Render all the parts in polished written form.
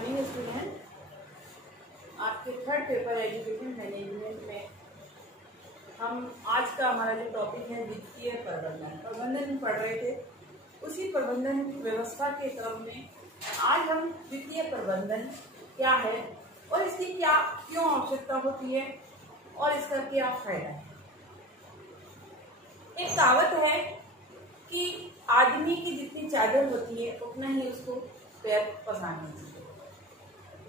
Morning student. आपके third paper education management में हम आज का हमारा जो टॉपिक है वित्तीय प्रबंधन पढ़ रहे थे। उसी प्रबंधन व्यवस्था के क्रम में आज हम वित्तीय प्रबंधन क्या है और इसकी क्यों आवश्यकता होती है और इसका क्या फायदा है। एक कहावत है कि आदमी की जितनी चादर होती है उतना ही उसको पैर पसारना चाहिए,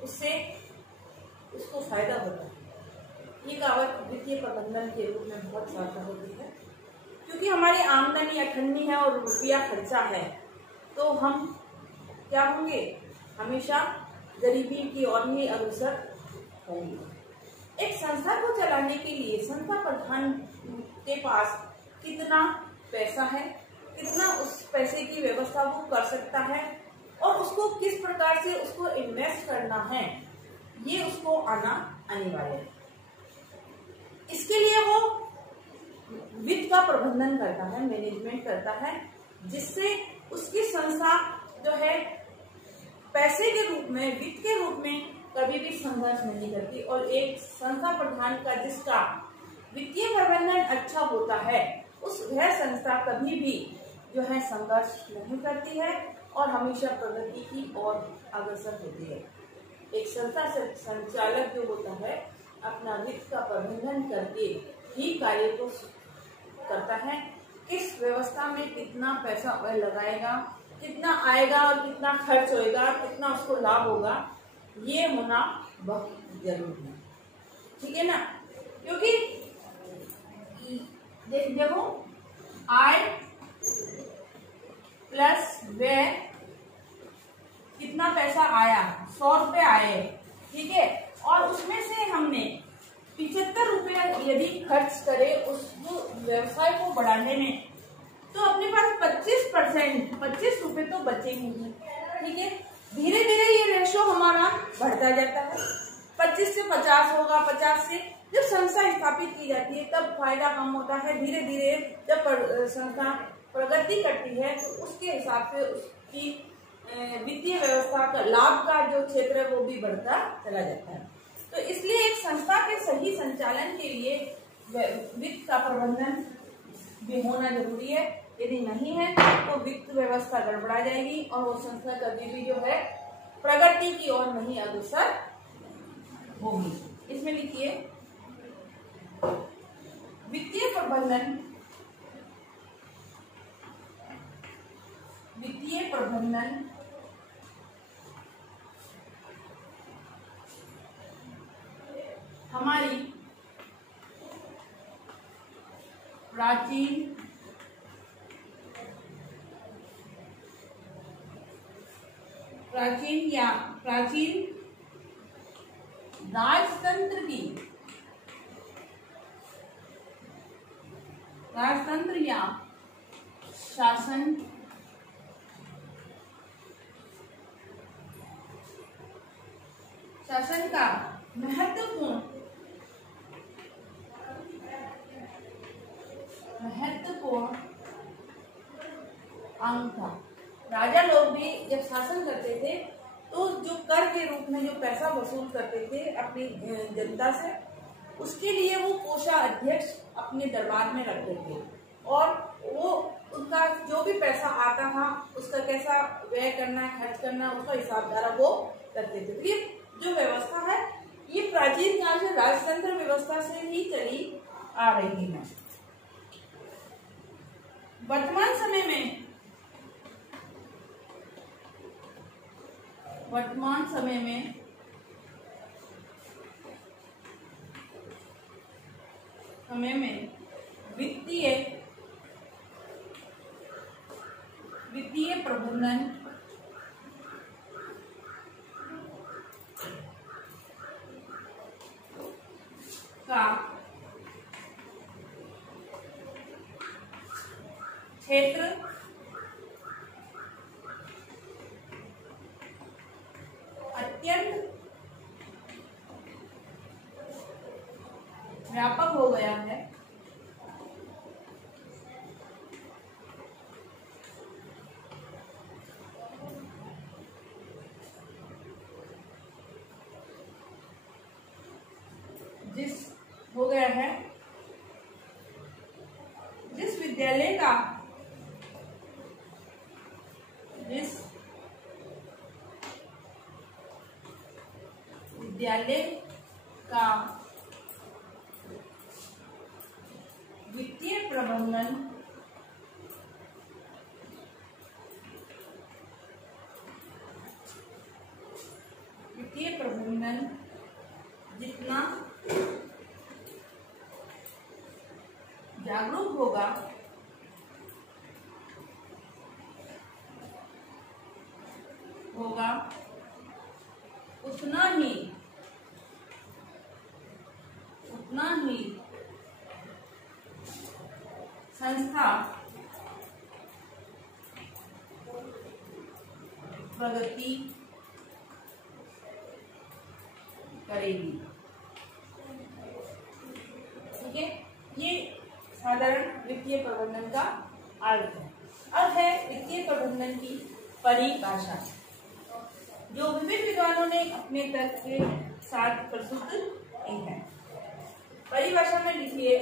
उससे उसको फायदा होता है। ये कहावत वित्तीय प्रबंधन के रूप में बहुत सार्थक होती है, क्योंकि हमारी आमदनी अठन्नी है और रुपया खर्चा है, तो हम क्या होंगे, हमेशा गरीबी की ओर ही अग्रसर होंगे। एक संस्था को चलाने के लिए संस्था प्रधान के पास कितना पैसा है, कितना उस पैसे की व्यवस्था वो कर सकता है और उसको किस प्रकार से उसको इन्वेस्ट करना है, ये उसको आना अनिवार्य है। इसके लिए वो वित्त का प्रबंधन करता है, मैनेजमेंट करता है, जिससे उसकी संस्था जो है पैसे के रूप में, वित्त के रूप में कभी भी संघर्ष नहीं करती। और एक संस्था प्रधान का जिसका वित्तीय प्रबंधन अच्छा होता है, वह संस्था कभी भी जो है संघर्ष नहीं करती है और हमेशा प्रगति की ओर अग्रसर होती है। एक संस्था संचालक जो होता है अपना वित्त का प्रबंधन करके ही कार्य को करता है। किस व्यवस्था में कितना पैसा वह लगाएगा, कितना आएगा और कितना खर्च होएगा, कितना उसको लाभ होगा, ये होना बहुत जरूरी है। ठीक है ना, क्योंकि देखो आय प्लस व्यय, कितना पैसा आया, 100 रुपये आए, ठीक है, और उसमें से हमने 75 रुपये यदि खर्च करे उस व्यवसाय को बढ़ाने में, तो अपने पास 25 रुपये तो बचेंगे ही। ठीक है, धीरे धीरे ये रेशो हमारा बढ़ता जाता है, 25 से 50 होगा, 50 से जब संस्था स्थापित की जाती है तब फायदा कम होता है। धीरे धीरे जब संस्था प्रगति करती है तो उसके हिसाब से उसकी वित्तीय व्यवस्था का लाभ का जो क्षेत्र है वो भी बढ़ता चला जाता है। तो इसलिए एक संस्था के सही संचालन के लिए वित्त का प्रबंधन भी होना जरूरी है। यदि नहीं है तो वित्त व्यवस्था गड़बड़ा जाएगी और वो संस्था कभी भी जो है प्रगति की ओर नहीं अग्रसर होगी। इसमें लिखिए वित्तीय प्रबंधन हमारी प्राचीन राजतंत्र या शासन का महत्वपूर्ण अंग था। राजा लोग भी जब शासन करते थे तो जो कर के रूप में जो पैसा वसूल करते थे अपनी जनता से, उसके लिए वो कोषाध्यक्ष अपने दरबार में रखते थे और वो उनका जो भी पैसा आता था उसका कैसा व्यय करना है, खर्च करना है, उसका हिसाबदारा वो करते थे। ये जो व्यवस्था है ये प्राचीन काल से राजतंत्र व्यवस्था से ही चली आ रही है। वर्तमान समय में वित्तीय प्रबंधन का क्षेत्र अत्यंत व्यापक हो गया है। हो गया है जिस विद्यालय का वित्तीय प्रबंधन जितना जागरूक होगा उतना ही संस्था प्रगति करेगी। ठीक है, ये साधारण वित्तीय प्रबंधन का अर्थ है। अब है वित्तीय प्रबंधन की परिभाषा, जो विभिन्न विद्वानों ने अपने तर्क के साथ प्रस्तुत की है। परिभाषा में लिखिए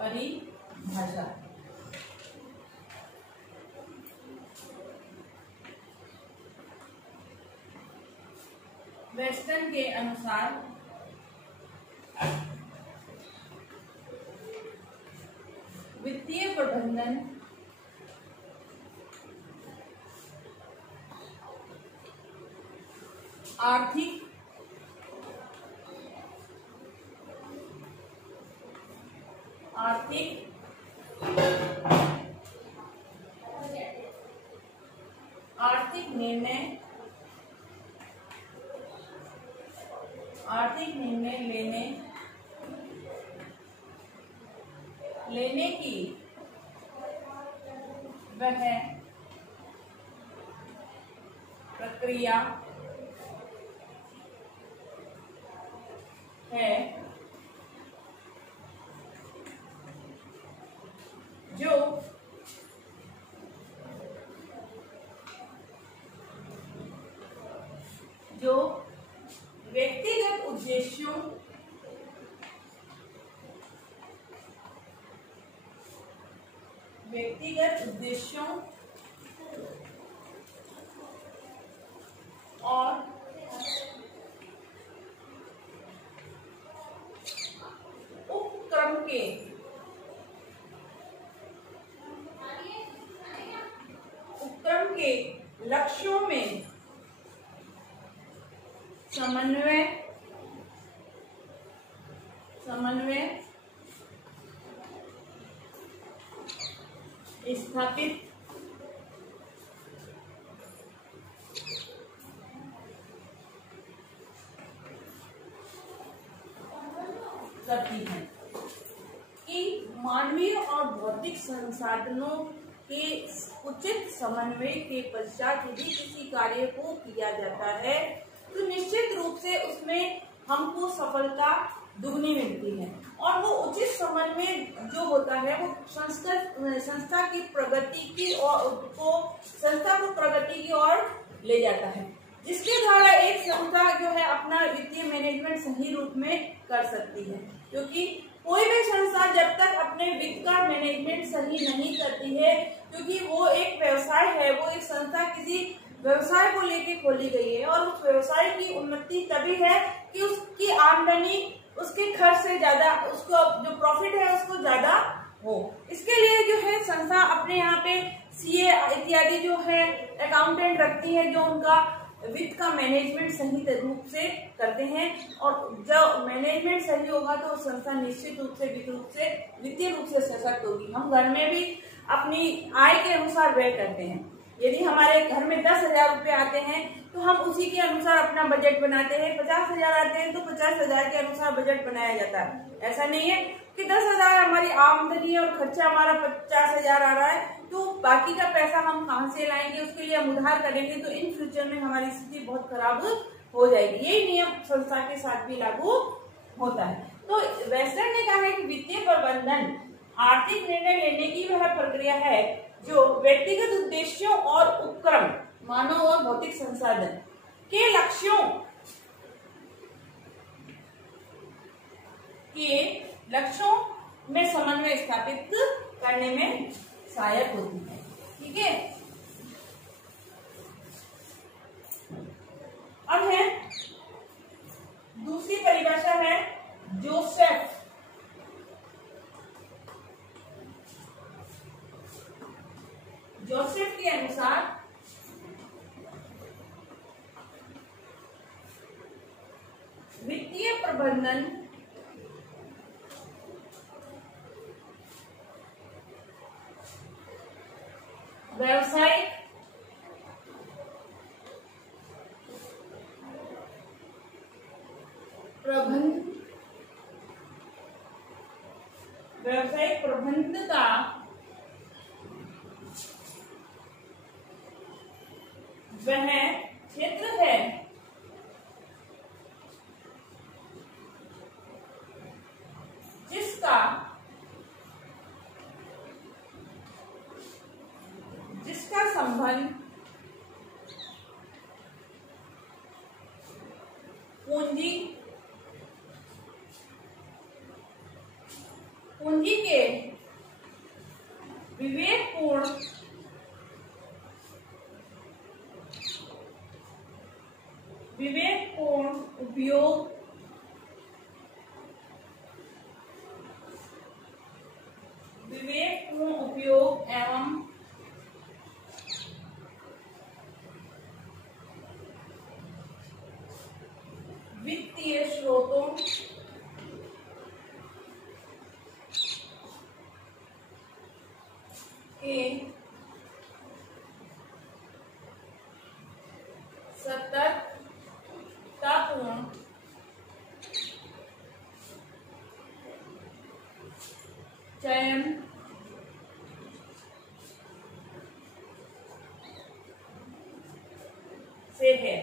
परिभाषा। वेस्टन के अनुसार वित्तीय प्रबंधन आर्थिक निर्णय लेने की वह प्रक्रिया है जो व्यक्तिगत उद्देश्यों और उपक्रम के लक्ष्यों में समन्वय स्थापित करती है कि मानवीय और भौतिक संसाधनों के उचित समन्वय के पश्चात यदि किसी कार्य को किया जाता है तो निश्चित रूप से उसमें हमको सफलता दुगनी मिलती है, और वो उचित समन्वय जो होता है वो संस्था की प्रगति की ओर ले जाता है, जिसके द्वारा एक संस्था जो है अपना वित्तीय मैनेजमेंट सही रूप में कर सकती है। क्योंकि कोई भी संस्था जब तक अपने वित्त का मैनेजमेंट सही नहीं करती है, क्योंकि वो एक व्यवसाय है, वो एक संस्था किसी व्यवसाय को लेके खोली गई है, और उस व्यवसाय की उन्नति तभी है कि उसकी आमदनी उसके खर्च से ज्यादा, उसको जो प्रॉफिट है उसको ज्यादा हो। इसके लिए जो है संस्था अपने यहाँ पे सीए इत्यादि जो है अकाउंटेंट रखती है, जो उनका वित्त का मैनेजमेंट सही रूप से करते हैं, और जब मैनेजमेंट सही होगा तो संस्था निश्चित रूप से वित्तीय रूप से सशक्त होगी। हम घर में भी अपनी आय के अनुसार व्यय करते हैं। यदि हमारे घर में 10,000 रुपए आते हैं तो हम उसी के अनुसार अपना बजट बनाते हैं। 50,000 आते हैं तो 50,000 के अनुसार बजट बनाया जाता है। ऐसा नहीं है कि 10,000 हमारी आमदनी है और खर्चा हमारा 50,000 आ रहा है तो बाकी का पैसा हम कहाँ से लाएंगे, उसके लिए हम उधार करेंगे तो इन फ्यूचर में हमारी स्थिति बहुत खराब हो जाएगी। यही नियम संस्था के साथ भी लागू होता है। तो वेस्टन ने कहा है कि वित्तीय प्रबंधन आर्थिक निर्णय लेने की वह प्रक्रिया है जो व्यक्तिगत उद्देश्यों और उपक्रम, मानव और भौतिक संसाधन के लक्ष्यों में समन्वय स्थापित करने में सहायक होती है। ठीक है, अब है दूसरी परिभाषा है जोसेफ के अनुसार वित्तीय प्रबंधन व्यावसायिक प्रबंध का वह क्षेत्र है जिसका संबंध पूंजी के विवेकपूर्ण उपयोग एवं वित्तीय स्रोतों के सतर्कतापूर्ण चयन से है,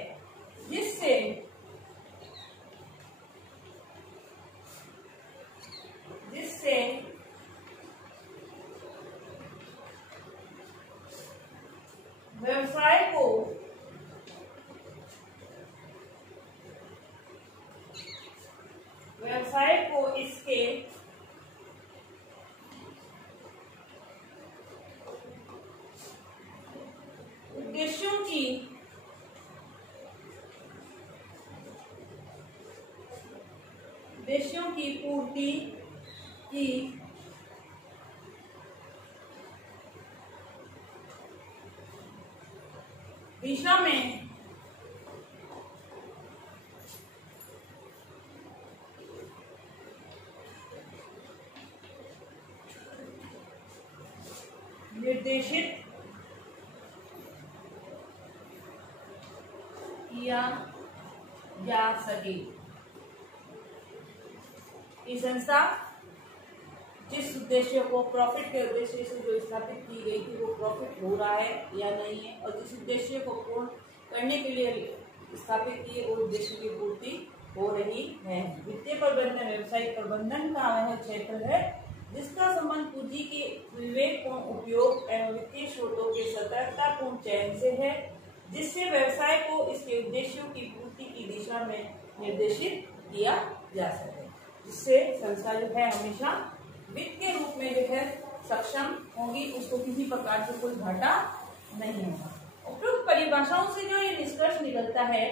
जिससे व्यवसाय को इसके उद्देश्यों की पूर्ति की दिशा में निर्देशित किया जा सके। ये संस्था जिस उद्देश्य को प्रॉफिट के उद्देश्य से जो स्थापित की गई थी वो प्रॉफिट हो रहा है या नहीं है, और जिस उद्देश्य को पूर्ण करने के लिए स्थापित किए वो उद्देश्य की पूर्ति हो रही है। वित्तीय प्रबंधन व्यवसायिक प्रबंधन का वह क्षेत्र है जिसका संबंध पूंजी के विवेकपूर्ण उपयोग एवं वित्तीय स्रोतों के सतर्कतापूर्ण चयन से है, जिससे व्यवसाय को इसके उद्देश्यों की पूर्ति की दिशा में निर्देशित किया जा सके, जिससे संस्था जो है हमेशा वित्त के रूप में जो है सक्षम होगी, उसको किसी प्रकार से कोई घाटा नहीं होगा। उपयुक्त परिभाषाओं से जो ये निष्कर्ष निकलता है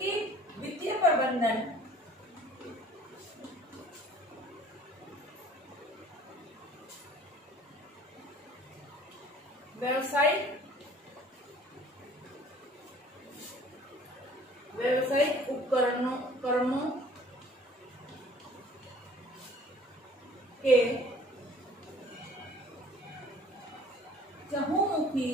कि वित्तीय प्रबंधन व्यावसायिक उपकरणों के चहुमुखी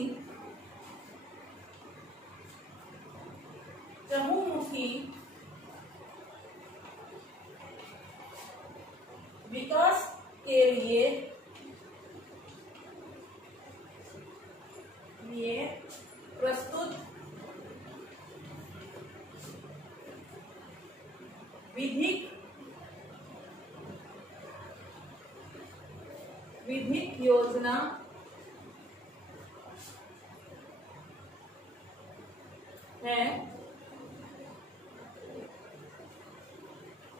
विकास के लिए प्रस्तुत विधिक योजना है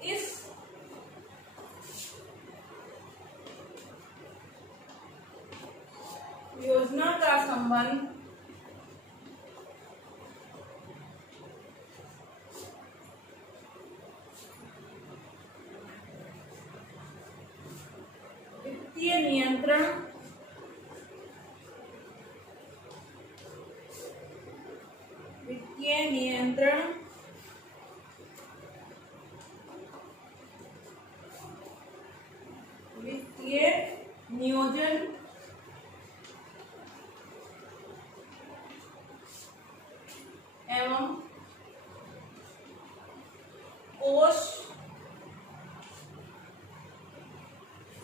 इस योजना का संबंध वित्तीय नियंत्रण वित्तीय नियोजन एवं कोष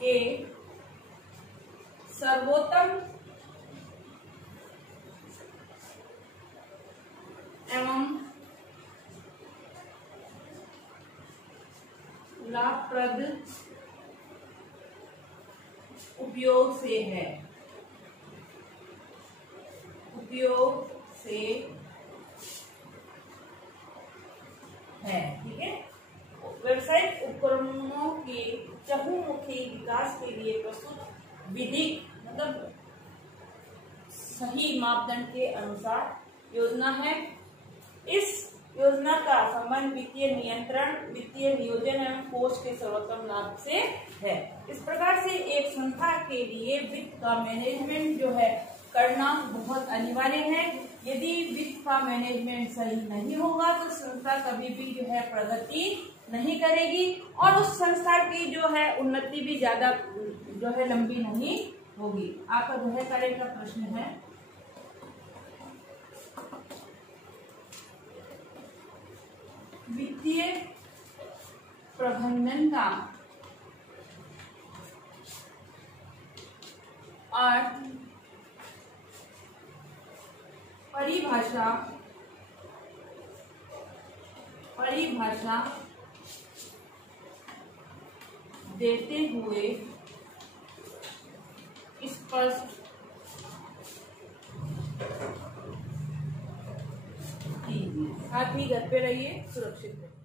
के सर्वोत्तम एवं लाभप्रद उपयोग से है, ठीक है। व्यावसायिक उपकरणों के चहुमुखी विकास के लिए प्रस्तुत विधिक मतलब सही मापदंड के अनुसार योजना है। इस योजना का संबंध वित्तीय नियंत्रण, वित्तीय नियोजन एवं कोष के सर्वोत्तम लाभ से है। इस प्रकार से एक संस्था के लिए वित्त का मैनेजमेंट जो है करना बहुत अनिवार्य है। यदि वित्त का मैनेजमेंट सही नहीं होगा तो संस्था कभी भी जो है प्रगति नहीं करेगी और उस संस्था की जो है उन्नति भी ज्यादा जो है लंबी नहीं होगी। आपका जो है करेंट का प्रश्न है, वित्तीय प्रबंधन का अर्थ परिभाषा देते हुए स्पष्ट कीजिए। साथ ही घर पे रहिए, सुरक्षित रहिए।